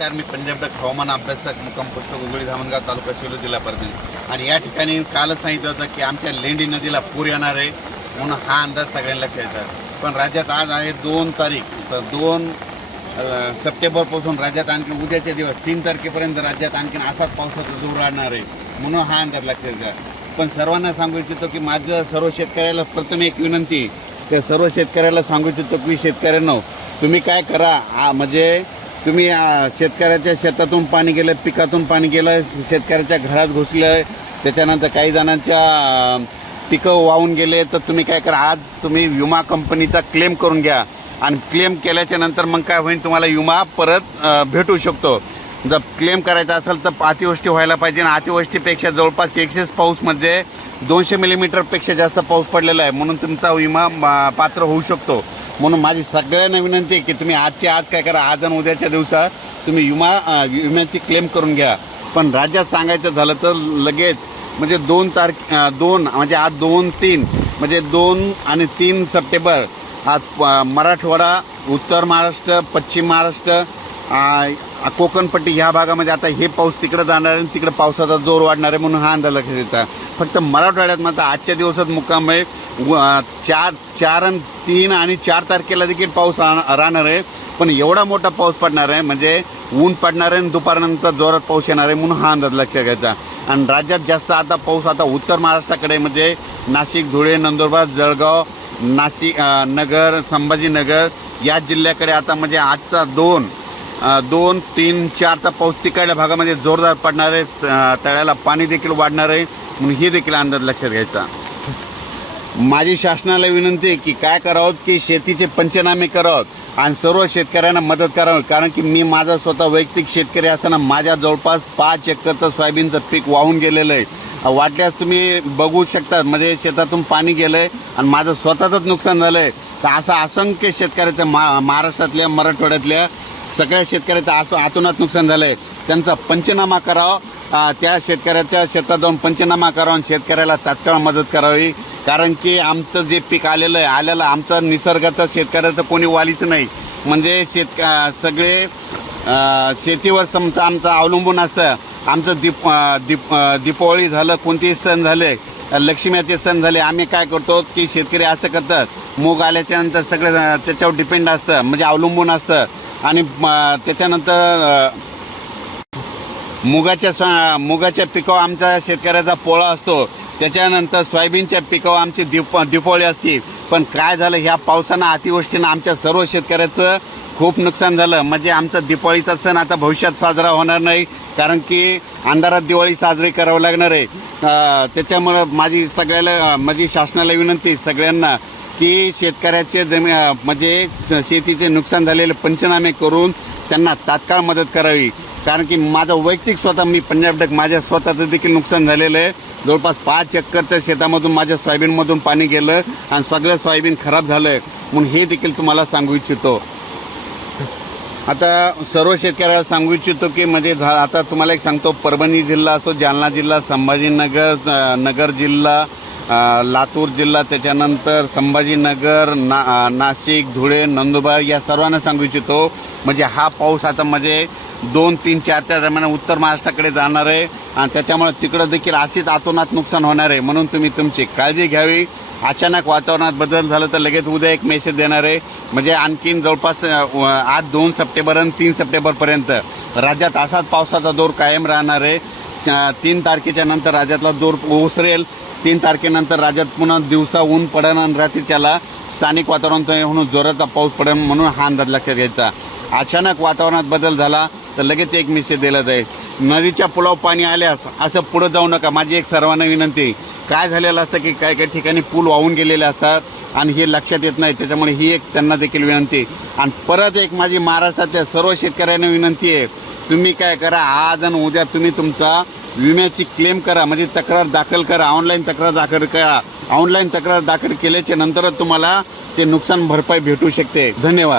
नमस्कार मी पंजाब हवामान अभ्यासक मुक्काम पोस्ट गुगळी धामणगाव तालुका सेलू जिल्हा परभणी. आणि या ठिकाणी कालच सांगितलं होतं की आमच्या लेंडी नदीला पूर येणार आहे म्हणून हा अंदाज सगळ्यांना लक्षात येतात. पण राज्यात आज आहे दोन तारीख तर दोन सप्टेंबरपासून राज्यात आणखी उद्याचे दिवस तीन तारखेपर्यंत राज्यात आणखीन असाच पावसाचा जोर राहणार आहे म्हणून हा अंदाज लक्षात येतात पण सर्वांना सांगू इच्छितो की माझं सर्व शेतकऱ्याला प्रथम एक विनंती त्या सर्व शेतकऱ्याला सांगू इच्छितो की शेतकऱ्यांनो तुम्ही काय करा हा म्हणजे तुम्ही शेतकऱ्याच्या शेतातून पाणी गेलं पिकातून पाणी गेलं शेतकऱ्याच्या घरात घुसलं त्याच्यानंतर काही जणांच्या पिकं वाहून गेले तर तुम्ही काय करा आज तुम्ही विमा कंपनीचा क्लेम करून घ्या. आणि क्लेम केल्याच्यानंतर मग काय होईल तुम्हाला विमा परत भेटू शकतो. जर क्लेम करायचा असेल तर अतिवृष्टी व्हायला पाहिजे. आणि अतिवृष्टीपेक्षा जवळपास एक्सेस पाऊसमध्ये म्हणजे दोनशे मिलीमीटरपेक्षा जास्त पाऊस पडलेला आहे. म्हणून तुमचा विमा पात्र होऊ शकतो. म्हणून माझी सगळ्यांना विनंती आहे की तुम्ही आजच्या आज काय करा आज आणि उद्याच्या दिवसात तुम्ही विमा विम्याची क्लेम करून घ्या. पण राज्यात सांगायचं झालं तर लगेच म्हणजे दोन तारखे दोन म्हणजे आज दोन तीन म्हणजे दोन आणि तीन सप्टेंबर आज प- मराठवाडा उत्तर महाराष्ट्र पश्चिम महाराष्ट्र कोकणपट्टी ह्या भागामध्ये आता हे पाऊस तिकडं जाणार आहे आणि तिकडं पावसाचा जोर वाढणार आहे म्हणून हा अंदाज लक्षात येतात फक्त मराठवाड्यात मात्र आजच्या दिवसात मुक्काम आहे. व- चार चार आणि तीन आणि चार तारखेला देखील पाऊस राहणार राहणार आहे. पण एवढा मोठा पाऊस पडणार आहे म्हणजे ऊन पडणार आहे आणि दुपारनंतर जोरात पाऊस येणार आहे म्हणून हा अंदाज लक्षात घ्यायचा आणि राज्यात जास्त आता पाऊस आता उत्तर महाराष्ट्राकडे म्हणजे नाशिक धुळे नंदुरबार जळगाव नाशिक नगर संभाजीनगर या जिल्ह्याकडे आता म्हणजे आजचा दोन दोन तीन चारचा पाऊस तिकडल्या भागामध्ये जोरदार पडणार आहे. तळ्याला पाणी देखील वाढणार आहे. म्हणून हे देखील अंदाज लक्षात घ्यायचा. माझी शासनाला विनंती आहे की काय करावं की शेतीचे पंचनामे करावं आणि सर्व शेतकऱ्यांना मदत करावी. कारण की मी माझा स्वतः वैयक्तिक शेतकरी असताना माझ्या जवळपास पाच एकरचं सोयाबीनचं पीक वाहून गेलेलं आहे. वाटल्यास तुम्ही बघू शकता म्हणजे शेतातून पाणी गेलं आहे आणि माझं स्वतःचंच नुकसान झालं आहे तर असं असंख्य शेतकऱ्याचं मा महाराष्ट्रातल्या मराठवाड्यातल्या सगळ्या शेतकऱ्याचं असं आतोनात नुकसान झालं आहे त्यांचा पंचनामा करावा. त्या शेतकऱ्याच्या शेतात जाऊन पंचनामा करावा आणि शेतकऱ्याला तात्काळ मदत करावी. कारण की आमचं जे पीक आलेलं आहे आलेलं आमचं निसर्गाचं शेतकऱ्याचं कोणी वालीच नाही. म्हणजे शेतक सगळे शेतीवर समजा आमचं अवलंबून असतं. आमचं दीप दीप दीपावळी झालं कोणतेही सण झाले लक्ष्मीचे सण झाले आम्ही काय करतो की शेतकरी असं करतात. मूग आल्याच्यानंतर सगळे सगळं त्याच्यावर डिपेंड असतं. म्हणजे अवलंबून असतं. आणि त्याच्यानंतर मुगाच्या स्व मुगाच्या पिकावर आमचा शेतकऱ्याचा पोळा असतो. त्याच्यानंतर सोयाबीनच्या पिकावर आमची दीप दीपावली असते. पण काय झालं ह्या पावसानं अतिवृष्टीनं आमच्या सर्व शेतकऱ्याचं खूप नुकसान झालं. म्हणजे आमचा दिपाळीचा सण आता भविष्यात साजरा होणार नाही कारण की अंधारात दिवाळी साजरी करावं लागणार आहे. त्याच्यामुळं माझी सगळ्याला माझी शासनाला विनंती सगळ्यांना की शेतकऱ्याचे जमी म्हणजे शेतीचे नुकसान झालेले पंचनामे करून त्यांना तात्काळ मदत करावी. कारण की माझं वैयक्तिक स्वतः मी पंजाब डक माझ्या स्वतःचं देखील नुकसान झालेलं आहे. जवळपास पाच एकरच्या शेतामधून माझ्या सोयाबीनमधून पाणी गेलं आणि सगळं सोयाबीन खराब झालं आहे म्हणून हे देखील तुम्हाला सांगू इच्छितो. आता सर्व शेतकऱ्याला सांगू इच्छितो की म्हणजे झा आता तुम्हाला एक सांगतो परभणी जिल्हा असो जालना जिल्हा संभाजीनगर नगर जिल्हा लातूर जिल्हा त्याच्यानंतर संभाजीनगर ना नाशिक धुळे नंदुरबार या सर्वांना सांगू इच्छितो. म्हणजे हा पाऊस आता म्हणजे दोन तीन चारच्या दरम्यान उत्तर महाराष्ट्राकडे जाणार आहे. आणि त्याच्यामुळे तिकडं देखील अशीच आतोनात नुकसान होणार आहे. म्हणून तुम्ही तुमची काळजी घ्यावी. अचानक वातावरणात बदल झालं तर लगेच उद्या एक मेसेज देणार आहे. म्हणजे आणखीन जवळपास आज दोन सप्टेंबर आणि तीन सप्टेंबरपर्यंत राज्यात असाच पावसाचा जोर कायम राहणार आहे. तीन तारखेच्या नंतर राज्यातला जोर ओसरेल. तीन तारखेनंतर राज्यात पुन्हा दिवसा ऊन पडेल आणि रात्रीच्याला स्थानिक वातावरण म्हणून जोराचा पाऊस पडेल म्हणून हा अंदाज लक्षात घ्यायचा. अचानक वातावरणात बदल झाला. तर लगेच एक मेसेज दिला जाईल. नदीच्या पुलाव पाणी आल्यास असं पुढं जाऊ नका. माझी एक सर्वांना विनंती आहे. काय झालेलं असतं की काही काही ठिकाणी पूल वाहून गेलेले असतात आणि हे लक्षात येत नाही. त्याच्यामुळे ही एक त्यांना देखील विनंती आहे. आणि परत एक माझी महाराष्ट्रातल्या सर्व शेतकऱ्यांना विनंती आहे. तुम्ही काय करा? आज आणि उद्या तुम्ही तुमचा विम्याची क्लेम करा. म्हणजे तक्रार दाखल करा. ऑनलाईन तक्रार दाखल करा. ऑनलाईन तक्रार दाखल केल्याच्या नंतरच तुम्हाला ते नुकसान भरपाई भेटू शकते. धन्यवाद.